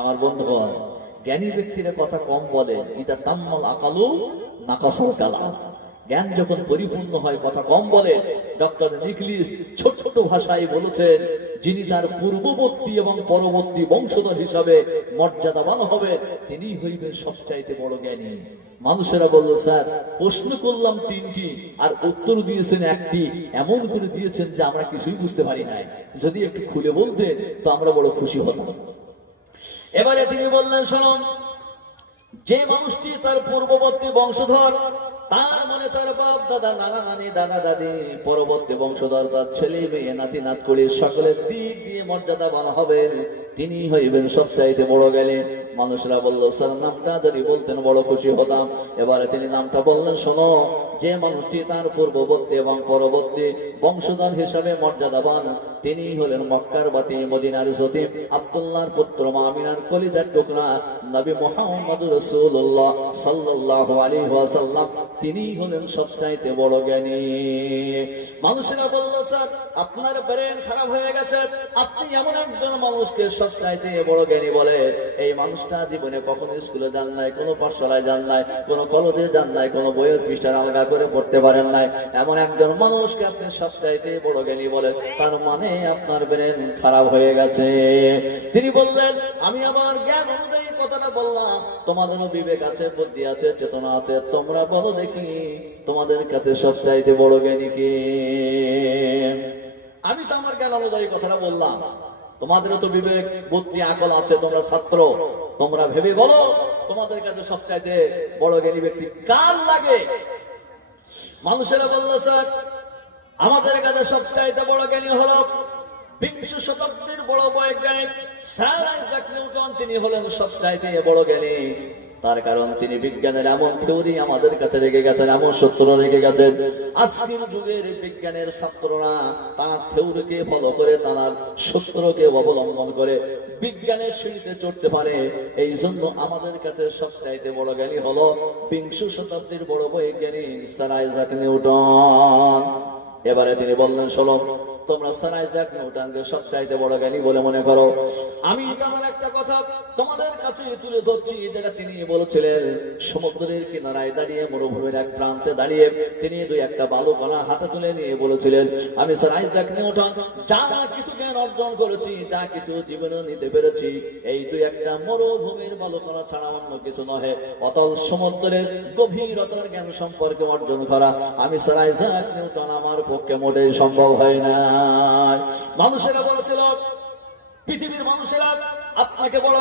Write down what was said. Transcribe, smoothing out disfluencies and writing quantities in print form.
আমার বন্ধুগণ, জ্ঞানী ব্যক্তিরা কথা কম বলে, ইদা তাম্মাল আকালু নাকাসাল কালাম। জ্ঞান যখন পরিপূর্ণ হয় কথা কম বলে। ডক্টর নিকলিস ছোট ছোট ভাষায় বলেছেন, যিনি তার পূর্ববর্তী এবং পরবর্তী বংশধর হিসাবে মর্যাদাবান হবে, তিনি হইবেন সবচাইতে বড় জ্ঞানী। মানুষেরা বলল, স্যার প্রশ্ন করলাম 3টি আর উত্তর দিয়েছেন 1টি, এমন করে দিয়েছেন যে আমরা কিছুই বুঝতে পারি নাই। যদি একটু খুলে বলতেন তো আমরা বড় খুশি হতাম। এবারে তিনি বললেন, শোনো, যে মানুষটি তার পূর্ববর্তী বংশধর, তার মানে তার বাপ দাদা, নানা নানি, দাদা দাদি, পরবর্তী বংশধর, তার ছেলে মেয়ে, নাতি নাত করে সকলের দিক দিয়ে মর্যাদাবান হবেন, তিনি হইবেন সবচাইতে বড় জ্ঞানী। মানুষরা বলল, স্যার নামটা যদি বলতেন বড় খুশি হতাম। এবারে তিনি নামটা বললেন, শোনো, যে মানুষটি তার পূর্ববর্তী এবং পরবর্তী বংশধর হিসাবে মর্যাদাবান, তিনি হলেন মক্কার বাতি, মদিনার জ্যোতি, আব্দুল্লাহর পুত্র, আমিনার কলিজার টুকরা, নবী মুহাম্মদুর রাসূলুল্লাহ সাল্লাল্লাহু আলাইহি ওয়াসাল্লাম, তিনি হলেন সবচাইতে বড় জ্ঞানী। মানুষেরা বলল, স্যার আপনার ব্রেন খারাপ হয়ে গেছে, আপনি এমন একজন মানুষকে সবচাইতে বড় জ্ঞানী বলে, এই মানুষটা জীবনে কখনো স্কুলে যান নাই, কোনো পাঠশালায় যান নাই, কোনো কলেজে যান নাই, কোনো বইয়ের পৃষ্ঠা আলগা করে পড়তে পারেন নাই, এমন একজন মানুষকে আপনি সবচাইতে বড় জ্ঞানী বলেন, তার মানে আপনার ব্রেন খারাপ হয়ে গেছে। তিনি বললেন, আমি আমার জ্ঞান অনুযায়ী কথাটা বললাম, তোমাদেরও বিবেক আছে, বুদ্ধি আছে, চেতনা আছে, তোমরা বলো দেখি তোমাদের কাছে সবচাইতে বড় জ্ঞানী কে? আমি তো আমার জ্ঞান অনুযায়ী কথাটা বললাম, তোমাদেরও তো বিবেক, বুদ্ধি, আকল আছে, তোমরা ছাত্র, তোমরা ভেবে বলো তোমাদের কাছে সবচাইতে বড় জ্ঞানী ব্যক্তি কার লাগে? মানুষেরা বলল, স্যার আমাদের কাছে সবচাইতে বড় জ্ঞানী হলো বিংশ শতাব্দীর বড় বৈজ্ঞানিক স্যার আইজাক নিউটন, তিনি হলেন সবচাইতে বড় জ্ঞানী। তার কারণ তিনি বিজ্ঞানের এমন থিওরি আমাদের কাছে রেখে গেছেন, এমন সূত্র রেখে গেছেন, আজকের যুগের বিজ্ঞানের ছাত্ররা তার থিওরিকে ফলো করে, তার সূত্রকে অবলম্বন করে বিজ্ঞানের সিঁড়িতে চড়তে পারে। এই জন্য আমাদের কাছে সবচাইতে বড় জ্ঞানী হলো বিংশ শতাব্দীর বড় বৈজ্ঞানিক স্যার আইজাক নিউটন। এবারে তিনি বললেন, শোনো, তোমরা স্যার আইজাক নিউটনকে সবচাইতে বড় জ্ঞানী বলে মনে করো, আমি তেমন একটা কথা তোমাদের কাছে তুলে ধরছি, যেটা তিনি বলেছিলেন সমুদ্রের কিনারায় দাঁড়িয়ে, মরুভূমির এক প্রান্তে দাঁড়িয়ে তিনি 2-1টা বালুকণা হাতে তুলে নিয়ে বলেছিলেন, আমি স্যার আইজাক নিউটন যা কিছু জ্ঞান অর্জন করেছি, যা কিছু জীবনে নিতে পেরেছি, এই 2-1টা মরুভূমির বালুকণা ছাড়া অন্য কিছু নহে। অতল সমুদ্রের গভীরতার জ্ঞান সম্পর্কে অর্জন করা আমি স্যার আইজাক নিউটন আমার পক্ষে মোটেই সম্ভব হয় না। মানুষেরা বলেছিল, পৃথিবীর মানুষেরা আপনাকে বড়